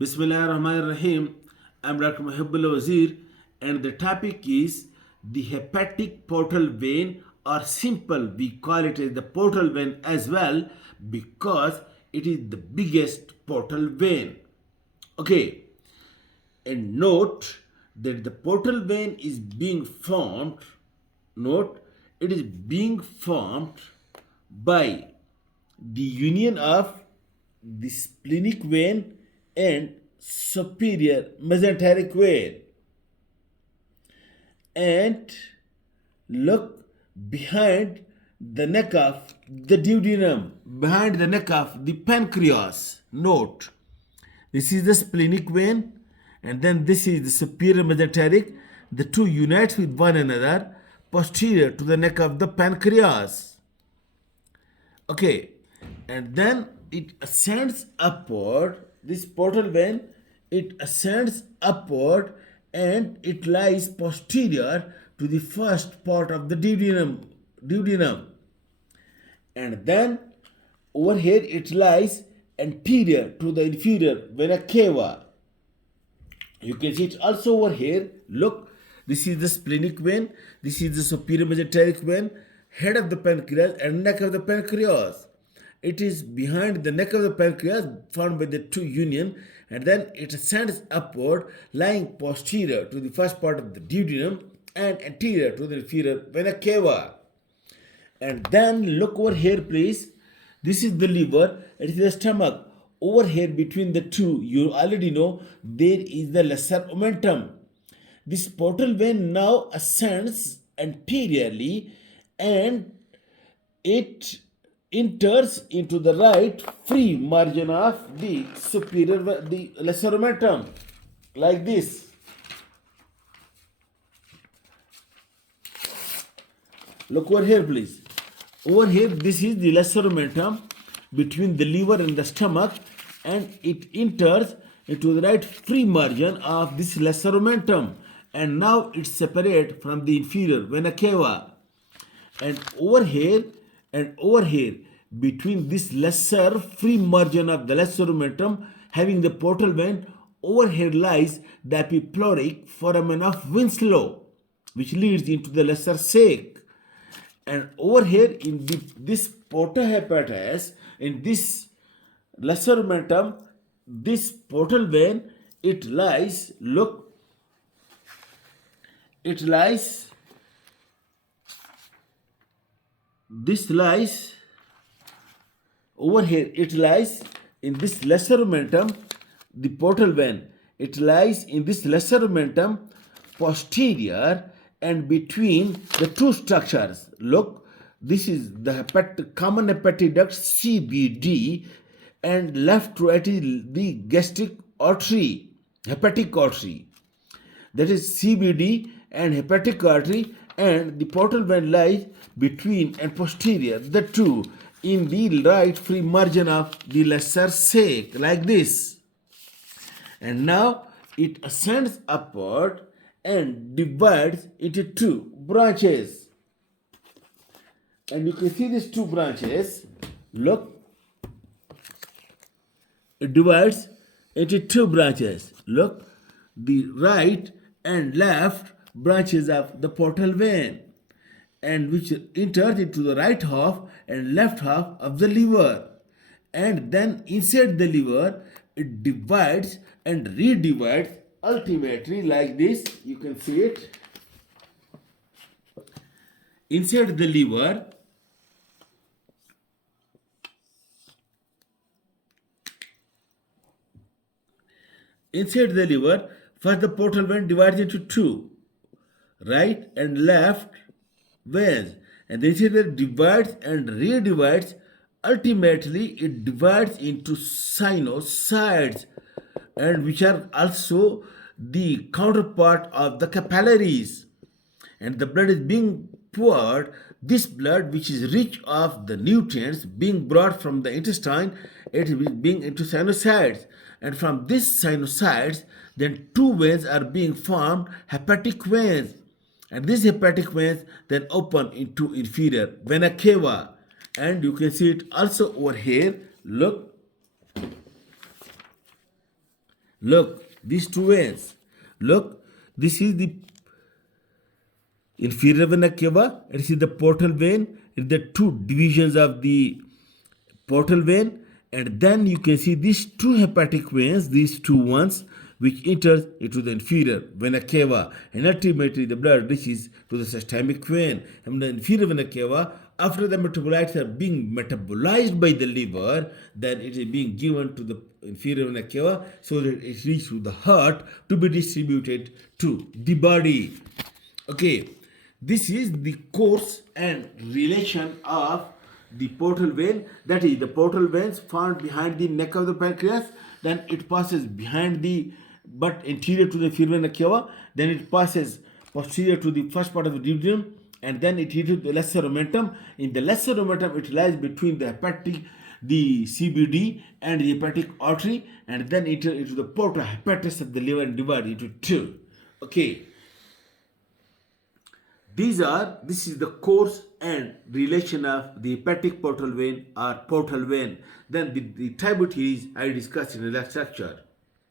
Bismillahirrahmanirrahim. I'm Dr. Mohibullah Wazir, and the topic is the hepatic portal vein, or simple we call it as the portal vein as well, because it is the biggest portal vein. Okay, and note that the portal vein is being formed. Note, it is being formed by the union of the splenic vein and superior mesenteric vein. And look behind the neck of the duodenum, behind the neck of the pancreas. Note, this is the splenic vein, and then this is the superior mesenteric. The two unite with one another posterior to the neck of the pancreas. Okay, and then it ascends upward. This portal vein, it ascends upward, and it lies posterior to the first part of the duodenum. And then over here it lies anterior to the inferior vena cava. You can see it also over here. Look, this is the splenic vein, this is the superior mesenteric vein, head of the pancreas and neck of the pancreas. It is behind the neck of the pancreas, formed by the two union, and then it ascends upward, lying posterior to the first part of the duodenum and anterior to the inferior vena cava. And then look over here, please. This is the liver, it is the stomach. Over here between the two, you already know there is the lesser omentum. This portal vein now ascends anteriorly, and it enters into the right free margin of the the lesser omentum, like this. Look over here, please. Over here, this is the lesser omentum between the liver and the stomach, and it enters into the right free margin of this lesser omentum, and now it's separate from the inferior vena cava. And over here, between this lesser free margin of the lesser omentum having the portal vein, over here lies the epiploic foramen of Winslow, which leads into the lesser sac. And over here in this porta hepatis, in this lesser omentum, this portal vein, it lies, look, it lies, this lies over here, it lies in this lesser omentum, the portal vein, it lies in this lesser omentum posterior and between the two structures. Look, this is the common hepatic duct CBD, and left to it is the gastric artery, hepatic artery. That is CBD and hepatic artery, and the portal vein lies between and posterior, the two, in the right free margin of the lesser sac, like this. And now it ascends upward and divides into two branches. And you can see these two branches. Look, it divides into two branches. Look, the right and left branches of the portal vein, and which enters into the right half and left half of the liver. And then inside the liver, it divides and redivides ultimately, like this. You can see it. Inside the liver, first the portal vein divides into two, right and left veins, and this is where it divides and redivides. Ultimately, it divides into sinusoids, and which are also the counterpart of the capillaries. And the blood is being poured. This blood, which is rich of the nutrients being brought from the intestine, it is being into sinusoids, and from these sinusoids, then two veins are being formed, hepatic veins. And these hepatic veins then open into inferior vena cava, and you can see it also over here. Look, Look, these two veins. Look, this is the inferior vena cava, and this is the portal vein. It's the two divisions of the portal vein, and then you can see these two hepatic veins, these two ones, which enters into the inferior vena cava, and ultimately the blood reaches to the systemic vein. And the inferior vena cava, after the metabolites are being metabolized by the liver, then it is being given to the inferior vena cava so that it reaches to the heart to be distributed to the body. Okay, this is the course and relation of the portal vein, that is the portal veins found behind the neck of the pancreas, then it passes behind the but anterior to the inferior vena cava, then it passes posterior to the first part of the duodenum, and then it hits the lesser omentum. In the lesser omentum, it lies between the hepatic, the CBD and the hepatic artery, and then it into the porta hepatis of the liver and divided into two. Okay. This is the course and relation of the hepatic portal vein or portal vein. Then the tributaries I discussed in the last lecture.